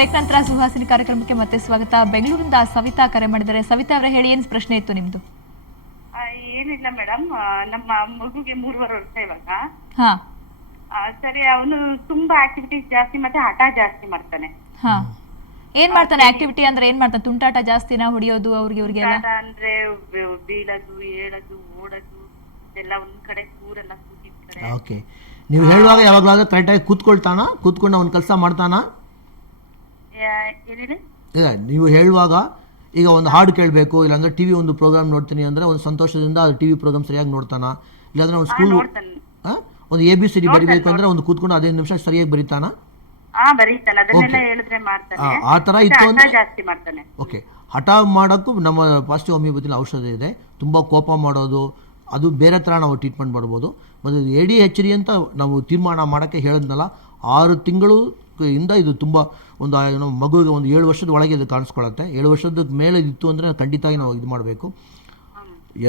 Break ನಂತರ ಸುಹಾಸಿನಿ ಕಾರ್ಯಕ್ರಮಕ್ಕೆ ಮತ್ತೆ ಸ್ವಾಗತ. ಬೆಂಗಳೂರಿಂದ ಸವಿತಾ ಕರೆ ಮಾಡಿದ್ದಾರೆ. ಸವಿತಾ ಅವರೇ, ಹೇಳಿ, ಏನ್ ಪ್ರಶ್ನೆ ಇತ್ತು ನಿಮ್ದು? ಏನಿಲ್ಲ ಮೇಡಮ್, ನಮ್ಮ ಮಗುಗೆ 3.5 ವರ್ಷ ಇವಾಗ. ಹಾ ಸರಿ, ಅವನು ತುಂಬಾ ಆಕ್ಟಿವಿಟೀಸ್ ಜಾಸ್ತಿ ಮತ್ತೆ ಹಠ ಜಾಸ್ತಿ ಮಾಡ್ತಾನೆ. ಹಾ ಏನ್ ಮಾಡ್ತಾನೆ? ಆಕ್ಟಿವಿಟಿ ಅಂದ್ರೆ ಏನ್ ಮಾಡ್ತಾನೆ? ತುಂಟಾಟ ಜಾಸ್ತಿನಾ? ಹೊಡಿಯೋದು ಅವ್ರಿಗೆಲ್ಲ? ಅಂದ್ರೆ ಬೀಳೋದು, ಏಳೋದು, ಓಡೋದು ಎಲ್ಲ ಒಂದ್ ಕಡೆ ಕೂರೆಲ್ಲ ಕೂತಿರ್ತಾರೆ. ಓಕೆ, ನೀವು ಹೇಳುವಾಗ ಯಾವಾಗಲಾದ್ರೂ ಕರೆಕ್ಟಾಗಿ ಕೂತ್ಕೊಳ್ತಾನ? ಕೂತ್ಕೊಂಡು ಅವ್ನ ಕೆಲಸ ಮಾಡ್ತಾನ? ಏನಿದೆ? ಇಲ್ಲ, ನೀವು ಹೇಳುವಾಗ ಈಗ ಒಂದು ಹಾಡು ಕೇಳಬೇಕು, ಇಲ್ಲಾಂದ್ರೆ ಟಿವಿ ಒಂದು ಪ್ರೋಗ್ರಾಮ್ ನೋಡ್ತೀನಿ ಅಂದ್ರೆ ಒಂದು ಸಂತೋಷದಿಂದ ಅದು ಟಿವಿ ಪ್ರೋಗ್ರಾಮ್ ಸರಿಯಾಗಿ ನೋಡ್ತಾನ? ಇಲ್ಲಾಂದ್ರೆ ಒಂದು ಸ್ಕೂಲ್ ಒಂದು ABCD ಬರಿಬೇಕು ಅಂದ್ರೆ ಒಂದು ಕೂತ್ಕೊಂಡು 15 ನಿಮಿಷ ಸರಿಯಾಗಿ ಬರೀತಾನ? ಆ ತರ ಇತ್ತು ಅಂದ್ರೆ ಓಕೆ. ಹಠ ಮಾಡೋಕ್ಕೂ ನಮ್ಮ ಪಾಸಿಟಿವ್ ಹೋಮಿಯೋಪತಿಲಿ ಔಷಧ ಇದೆ. ತುಂಬ ಕೋಪ ಮಾಡೋದು ಅದು ಬೇರೆ ಥರ ನಾವು ಟ್ರೀಟ್ಮೆಂಟ್ ಮಾಡ್ಬೋದು. ಮತ್ತು ADHD ಅಂತ ನಾವು ತೀರ್ಮಾನ ಮಾಡೋಕ್ಕೆ ಹೇಳಿದ್ನಲ್ಲ, 6 ತಿಂಗಳು ಇಂದ ಇದು ತುಂಬ ಒಂದು ಮಗುವಿಗೆ ಒಂದು 7 ವರ್ಷದ ಒಳಗೆ ಇದು ಕಾಣಿಸ್ಕೊಳ್ಳುತ್ತೆ. 7 ವರ್ಷದ ಮೇಲೆ ಇತ್ತು ಅಂದರೆ ಖಂಡಿತವಾಗಿ ನಾವು ಇದು ಮಾಡಬೇಕು.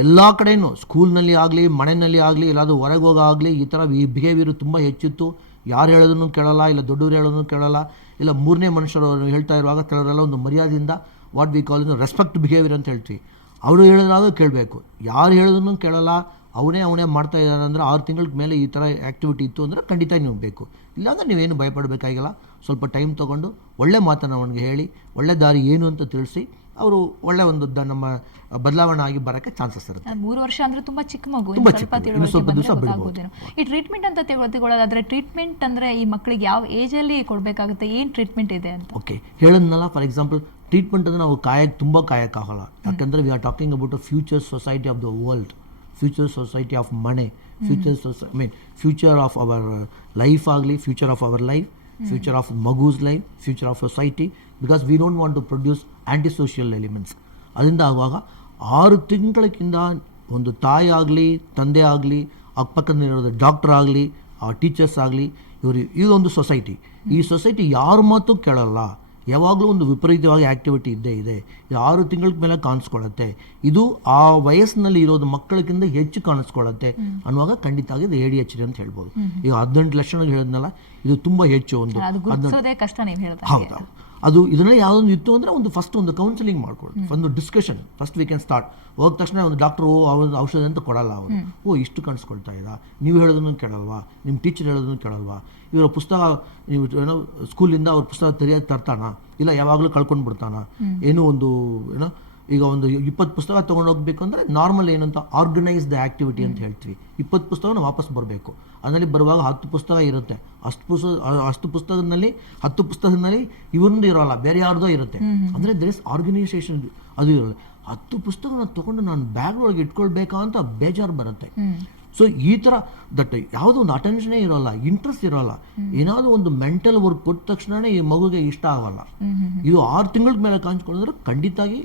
ಎಲ್ಲ ಕಡೆಯೂ ಸ್ಕೂಲ್ನಲ್ಲಿ ಆಗಲಿ, ಮನೆಯಲ್ಲಿ ಆಗಲಿ, ಎಲ್ಲಾದರೂ ಹೊರಗೆ ಹೋಗಾಗಲಿ ಈ ಥರ ಬಿಹೇವಿಯರ್ ತುಂಬ ಹೆಚ್ಚಿತ್ತು. ಯಾರು ಹೇಳೋದನ್ನು ಕೇಳಲ್ಲ, ಇಲ್ಲ ದೊಡ್ಡವರು ಹೇಳೋದನ್ನು ಕೇಳಲ್ಲ, ಇಲ್ಲ ಮೂರನೇ ಮನುಷ್ಯರು ಹೇಳ್ತಾ ಇರುವಾಗ ಕೆಲವರೆಲ್ಲ ಒಂದು ಮರ್ಯಾದೆಯಿಂದ what we call respect behaviour ಅಂತ ಹೇಳ್ತೀವಿ. ಅವರು ಹೇಳಿದ್ರಾದ್ರೂ ಕೇಳಬೇಕು. ಯಾರು ಹೇಳೋದನ್ನು ಕೇಳಲ್ಲ, ಅವನೇ ಮಾಡ್ತಾ ಇದ್ದಾರೆ ಅಂದರೆ 6 ತಿಂಗಳ ಮೇಲೆ ಈ ಥರ ಆ್ಯಕ್ಟಿವಿಟಿ ಇತ್ತು ಅಂದರೆ ಖಂಡಿತ ನೀವು ಬೇಕು. ಇಲ್ಲಾಂದರೆ ನೀವೇನು ಭಯಪಡಬೇಕಾಗಿಲ್ಲ. ಸ್ವಲ್ಪ ಟೈಮ್ ತೊಗೊಂಡು ಒಳ್ಳೆ ಮಾತನ್ನು ಅವನಿಗೆ ಹೇಳಿ, ಒಳ್ಳೆ ದಾರಿ ಏನು ಅಂತ ತಿಳಿಸಿ, ಅವರು ಒಳ್ಳೆ ಒಂದು ನಮ್ಮ ಬದಲಾವಣೆ ಆಗಿ ಬರೋಕ್ಕೆ ಚಾನ್ಸಸ್ ಇರುತ್ತೆ. 3 ವರ್ಷ ಅಂದ್ರೆ ತುಂಬಾ ಚಿಕ್ಕ ಮಗು, ಸ್ವಲ್ಪ ದಿವಸ ಬಿಡಬಹುದು. ಈ ಟ್ರೀಟ್ಮೆಂಟ್ ಅಂತ ತಗೊಳ್ಳೋದಾದ್ರೆ, ಟ್ರೀಟ್ಮೆಂಟ್ ಅಂದ್ರೆ ಈ ಮಕ್ಕಳಿಗೆ ಯಾವ ಏಜ್ ಅಲ್ಲಿ ಕೊಡಬೇಕಾಗುತ್ತೆ? ಏನ್ ಟ್ರೀಟ್ಮೆಂಟ್ ಇದೆ ಅಂತ? ಓಕೆ, ಹೇಳಿದ್ನಲ್ಲ, ಫಾರ್ ಎಕ್ಸಾಂಪಲ್ ಟ್ರೀಟ್ಮೆಂಟ್ ಅಂದರೆ ನಾವು ತುಂಬ ಕಾಯಕ್ಕಾಗಲ್ಲ. ಯಾಕಂದರೆ we are talking about a future society of the world, future society of ಮನೆ, ಫ್ಯೂಚರ್ ಆಫ್ ಅವರ್ ಲೈಫ್ ಆಗಲಿ, future of our life, future of ಮಗೂಸ್ life, future of society, because we don't want to produce anti social elements. ಅದರಿಂದ ಆಗುವಾಗ 6 ತಿಂಗಳಿಂದ ಒಂದು ತಾಯಿ ಆಗಲಿ, ತಂದೆ ಆಗಲಿ, ಅಕ್ಕಪಕ್ಕದಲ್ಲಿರೋದು ಡಾಕ್ಟರ್ ಆಗಲಿ, ಟೀಚರ್ಸ್ ಆಗಲಿ, ಇದೊಂದು ಸೊಸೈಟಿ. ಈ ಸೊಸೈಟಿ ಯಾರ ಮಾತು ಕೇಳಲ್ಲ. ಯಾವಾಗಲೂ ಒಂದು ವಿಪರೀತವಾಗಿ ಆ್ಯಕ್ಟಿವಿಟಿ ಇದ್ದೇ ಇದೆ. 6 ತಿಂಗಳ ಮೇಲೆ ಕಾಣಿಸ್ಕೊಳ್ಳುತ್ತೆ. ಇದು ಆ ವಯಸ್ಸಿನಲ್ಲಿ ಇರೋದು ಮಕ್ಕಳಿಗಿಂತ ಹೆಚ್ಚು ಕಾಣಿಸ್ಕೊಳ್ಳುತ್ತೆ ಅನ್ನುವಾಗ ಖಂಡಿತ ಆಗಿ ಇದು ADHD ಅಂತ ಹೇಳ್ಬೋದು. ಈಗ 18 ಲಕ್ಷಣ ಹೇಳಿದ್ನಲ್ಲ, ಇದು ತುಂಬ ಹೆಚ್ಚು. ಹೌದಾ, ಅದು ಇದರಲ್ಲಿ ಯಾವುದೊಂದು ಇತ್ತು ಅಂದರೆ ಒಂದು ಫಸ್ಟ್ ಒಂದು ಕೌನ್ಸಿಲಿಂಗ್ ಮಾಡ್ಕೊಳ್ಳಿ, ಒಂದು discussion first we can start. ಹೋದ ತಕ್ಷಣ ಒಂದು ಡಾಕ್ಟ್ರು ಔಷಧ ಅಂತ ಕೊಡಲ್ಲ. ಅವರು ಇಷ್ಟು ಕಾಣಿಸ್ಕೊಳ್ತಾ ಇದ್ದ, ನೀವು ಹೇಳೋದನ್ನು ಕೇಳಲ್ವಾ, ನಿಮ್ಮ ಟೀಚರ್ ಹೇಳೋದನ್ನು ಕೇಳಲ್ವಾ, ಇವರ ಪುಸ್ತಕ ನೀವು ಏನೋ ಸ್ಕೂಲಿಂದ ಅವ್ರ ಪುಸ್ತಕ ತೆರೆಯೋದು ತರ್ತಾನ, ಇಲ್ಲ ಯಾವಾಗಲೂ ಕಳ್ಕೊಂಡು ಬಿಡ್ತಾನ, ಏನೋ ಒಂದು ಈಗ ಒಂದು 20 ಪುಸ್ತಕ ತೊಗೊಂಡು ಹೋಗ್ಬೇಕು ಅಂದರೆ ನಾರ್ಮಲ್ ಏನಂತ ಆರ್ಗನೈಸ್ಡ್ ಆ್ಯಕ್ಟಿವಿಟಿ ಅಂತ ಹೇಳ್ತೀವಿ. 20 ಪುಸ್ತಕನ ವಾಪಸ್ ಬರಬೇಕು. ಅದರಲ್ಲಿ ಬರುವಾಗ 10 ಪುಸ್ತಕ ಇರುತ್ತೆ. ಅಷ್ಟು ಪುಸ್ತಕದಲ್ಲಿ 10 ಪುಸ್ತಕದಲ್ಲಿ ಇವೊಂದು ಇರೋಲ್ಲ, ಬೇರೆ ಯಾರ್ದೋ ಇರುತ್ತೆ. ಅಂದರೆ ದರ್ ಇಸ್ ಆರ್ಗನೈಸೇಷನ್ ಅದು ಇರೋಲ್ಲ. 10 ಪುಸ್ತಕನ ತೊಗೊಂಡು ನಾನು ಬ್ಯಾಗ್ ಒಳಗೆ ಇಟ್ಕೊಳ್ಬೇಕಾ ಅಂತ ಬೇಜಾರು ಬರುತ್ತೆ. ಸೊ ಈ ಥರ ಯಾವುದೋ ಒಂದು ಅಟೆನ್ಷನೇ ಇರೋಲ್ಲ, ಇಂಟ್ರೆಸ್ಟ್ ಇರೋಲ್ಲ. ಏನಾದರೂ ಒಂದು ಮೆಂಟಲ್ ವರ್ಕ್ ಕೊಟ್ಟ ತಕ್ಷಣ ಈ ಮಗುಗೆ ಇಷ್ಟ ಆಗಲ್ಲ. ಇದು 6 ತಿಂಗಳ ಮೇಲೆ ಕಾಣಿಸ್ಕೊಂಡ್ರೆ ಖಂಡಿತಾಗಿ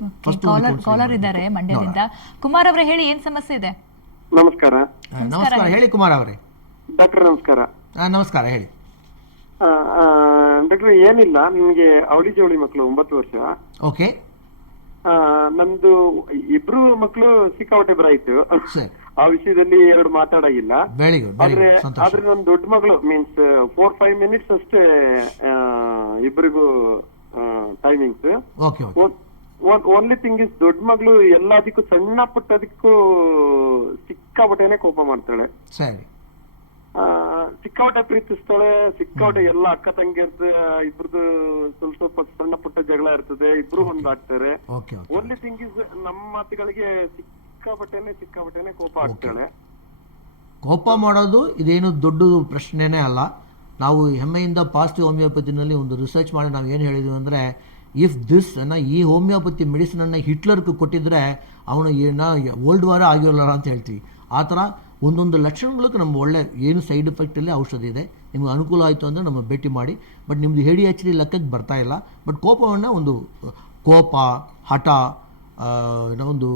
ಕಾಲರ್ ಇದ್ದಾರೆ ಮಂಡ್ಯದಿಂದ. ಕುಮಾರ್ ಅವರೇ, ಹೇಳಿ, ಏನ್ ಸಮಸ್ಯೆ ಇದೆ? ನಮಸ್ಕಾರ. ನಮಸ್ಕಾರ, ಹೇಳಿ ಕುಮಾರ್ ಅವರೇ. ಡಾಕ್ಟರ್ ನಮಸ್ಕಾರ. ನಮಸ್ಕಾರ, ಹೇಳಿ ಡಾಕ್ಟರ್. ಏನಿಲ್ಲ, ನಿಮ್ಗೆ ಅವಳಿ ಜವಳಿ ಮಕ್ಕಳು 9 ವರ್ಷ. ಓಕೆ. ನಮ್ದು 2 ಮಕ್ಕಳು ಸಿಕ್ಕಾಪಟ್ಟೆ ಬ್ರೈಟ್. ಆ ವಿಷಯದಲ್ಲಿ 2 ಮಾತಾಡಾಗಿಲ್ಲ. ಆದ್ರೆ ನನ್ ದೊಡ್ಡ ಮಗಳು ಮೀನ್ಸ್ 4-5 ಮಿನಿಟ್ಸ್ ಅಷ್ಟೇ ಇಬ್ಬರಿಗೂ ಟೈಮಿಂಗ್ಸ್. ಓನ್ಲಿ ಥಿಂಗ್ ಇಸ್, ದೊಡ್ಡ ಮಗಳು ಎಲ್ಲದಕ್ಕೂ ಸಣ್ಣ ಪುಟ್ಟದಕ್ಕೂ ಸಿಕ್ಕಾಪಟ್ಟೆನೆ ಕೋಪ ಮಾಡ್ತಾಳೆ. ಸಿಕ್ಕಾಪಟ್ಟೆ ಪ್ರೀತಿಸ್ತಾಳೆ, ಸಿಕ್ಕಾಪಟ್ಟೆ ಎಲ್ಲ ಅಕ್ಕ ತಂಗಿಯರ್ದು ಇಬ್ರದ್ದು ಸ್ವಲ್ಪ ಸಣ್ಣ ಪುಟ್ಟ ಜಗಳ ಇರ್ತದೆ, ಇಬ್ರು ಹೊಂದಾಗ್ತಾರೆ. ಓನ್ಲಿ ಥಿಂಗ್ ಇಸ್, ನಮ್ಮ ಮಾತುಗಳಿಗೆ ಸಿಕ್ಕಾಪಟ್ಟೆನೆ ಕೋಪ ಆಗ್ತಾಳೆ. ಕೋಪ ಮಾಡೋದು ಇದೇನು ದೊಡ್ಡ ಪ್ರಶ್ನೆನೇ ಅಲ್ಲ. ನಾವು ಹೆಮ್ಮೆಯಿಂದ ಪಾಸಿಟಿವ್ ಹೋಮಿಯೋಪತಿನಲ್ಲಿ ಒಂದು ರಿಸರ್ಚ್ ಮಾಡಿ ನಾವು ಏನು ಹೇಳಿದ್ವಿ ಅಂದರೆ, ಇಫ್ ದಿಸ್ ಈ ಹೋಮಿಯೋಪತಿ ಮೆಡಿಸಿನನ್ನು ಹಿಟ್ಲರ್ಗೆ ಕೊಟ್ಟಿದ್ರೆ ಅವನು ವರ್ಲ್ಡ್ ವಾರ್ ಆಗಿರಲ್ಲ ಅಂತ ಹೇಳ್ತೀವಿ. ಆ ಥರ ಒಂದೊಂದು ಲಕ್ಷಣಗಳಿಗೆ ನಮ್ಮ ಒಳ್ಳೆ ಏನು ಸೈಡ್ ಎಫೆಕ್ಟಲ್ಲಿ ಔಷಧ ಇದೆ. ನಿಮ್ಗೆ ಅನುಕೂಲ ಆಯಿತು ಅಂದರೆ ನಮ್ಮ ಭೇಟಿ ಮಾಡಿ. ಬಟ್ ನಿಮ್ಮದು ADHD ಲೆಕ್ಕಕ್ಕೆ ಬರ್ತಾ ಇಲ್ಲ. ಬಟ್ ಕೋಪವನ್ನು ಒಂದು ಕೋಪ, ಹಠ, ಒಂದು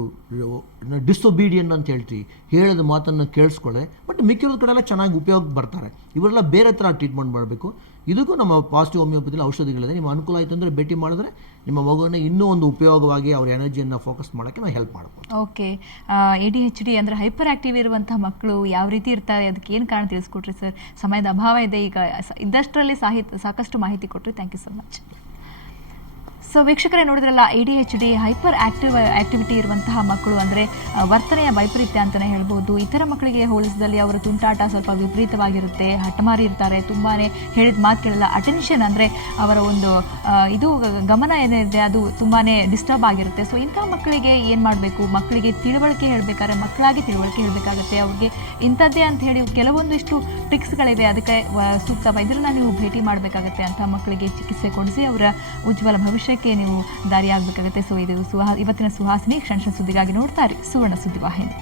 ಡಿಸೊಬೀಡಿಯನ್ ಅಂತ ಹೇಳ್ತೀವಿ, ಹೇಳಿದ ಮಾತನ್ನು ಕೇಳಿಸ್ಕೊಳ್ಳೆ. ಬಟ್ ಮಿಕ್ಕಿರೋದ ಕಡೆ ಎಲ್ಲ ಚೆನ್ನಾಗಿ ಉಪಯೋಗ ಬರ್ತಾರೆ. ಇವರೆಲ್ಲ ಬೇರೆ ಥರ ಟ್ರೀಟ್ಮೆಂಟ್ ಮಾಡಬೇಕು. ಇದಕ್ಕೂ ನಮ್ಮ ಪಾಸಿಟಿವ್ ಹೋಮಿಯೋಪತಿಲಿ ಔಷಧಿಗಳಿದೆ. ನಿಮ್ಮ ಅನುಕೂಲ ಆಯಿತು ಅಂದರೆ ಭೇಟಿ ಮಾಡಿದ್ರೆ ನಿಮ್ಮ ಮಗುವನ್ನು ಇನ್ನೂ ಒಂದು ಉಪಯೋಗವಾಗಿ ಅವ್ರ ಎನರ್ಜಿಯನ್ನು ಫೋಕಸ್ ಮಾಡೋಕ್ಕೆ ನಾವು ಹೆಲ್ಪ್ ಮಾಡ್ಬೋದು. ಓಕೆ, ADHD ಅಂದರೆ ಹೈಪರ್ ಆಕ್ಟಿವ್ ಇರುವಂಥ ಮಕ್ಕಳು ಯಾವ ರೀತಿ ಇರ್ತಾರೆ, ಅದಕ್ಕೆ ಏನು ಕಾರಣ ತಿಳಿಸ್ಕೊಟ್ರಿ ಸರ್. ಸಮಯದ ಅಭಾವ ಇದೆ, ಈಗ ಇದ್ದಷ್ಟರಲ್ಲಿ ಸಾಕಷ್ಟು ಮಾಹಿತಿ ಕೊಟ್ಟರಿ. Thank you so much. So ವೀಕ್ಷಕರೇ ನೋಡಿದ್ರಲ್ಲ, ADHD ಹೈಪರ್ ಆಕ್ಟಿವಿಟಿ ಇರುವಂತಹ ಮಕ್ಕಳು, ಅಂದರೆ ವರ್ತನೆಯ ವೈಪರೀತ್ಯ ಅಂತಲೇ ಹೇಳ್ಬೋದು. ಇತರ ಮಕ್ಕಳಿಗೆ ಹೋಲಿಸಿದಲ್ಲಿ ಅವರ ತುಂಟಾಟ ಸ್ವಲ್ಪ ವಿಪರೀತವಾಗಿರುತ್ತೆ, ಹಠಮಾರಿ ಇರ್ತಾರೆ, ತುಂಬಾ ಹೇಳಿದ ಮಾತುಗಳೆಲ್ಲ ಅಟೆನ್ಷನ್ ಅಂದರೆ ಅವರ ಒಂದು ಇದು ಗಮನ ಏನಿದೆ ಅದು ತುಂಬಾ ಡಿಸ್ಟರ್ಬ್ ಆಗಿರುತ್ತೆ. ಸೊ ಇಂಥ ಮಕ್ಕಳಿಗೆ ಏನು ಮಾಡಬೇಕು? ಮಕ್ಕಳಿಗೆ ತಿಳುವಳಿಕೆ ಹೇಳಬೇಕಾದ್ರೆ ಮಕ್ಕಳಾಗಿ ತಿಳುವಳಿಕೆ ಹೇಳಬೇಕಾಗುತ್ತೆ. ಅವ್ರಿಗೆ ಇಂಥದ್ದೇ ಅಂತ ಹೇಳಿ ಕೆಲವೊಂದಿಷ್ಟು ಟ್ರಿಕ್ಸ್ಗಳಿವೆ, ಅದಕ್ಕೆ ಸೂಕ್ತ ವೈದ್ಯರನ್ನ ನೀವು ಭೇಟಿ ಮಾಡಬೇಕಾಗುತ್ತೆ. ಅಂಥ ಮಕ್ಕಳಿಗೆ ಚಿಕಿತ್ಸೆ ಕೊಡಿಸಿ ಅವರ ಉಜ್ವಲ ಭವಿಷ್ಯಕ್ಕೆ ನೀವು ದಾರಿಯಾಗಬೇಕಾಗುತ್ತೆ. ಸೊ ಇದು ಇವತ್ತಿನ ಸುಹಾಸಿನಿ. ಕ್ಷಣ ಸುದ್ದಿಗಾಗಿ ನೋಡ್ತಾರೆ ಸುವರ್ಣ ಸುದ್ದಿವಾಹಿನಿ.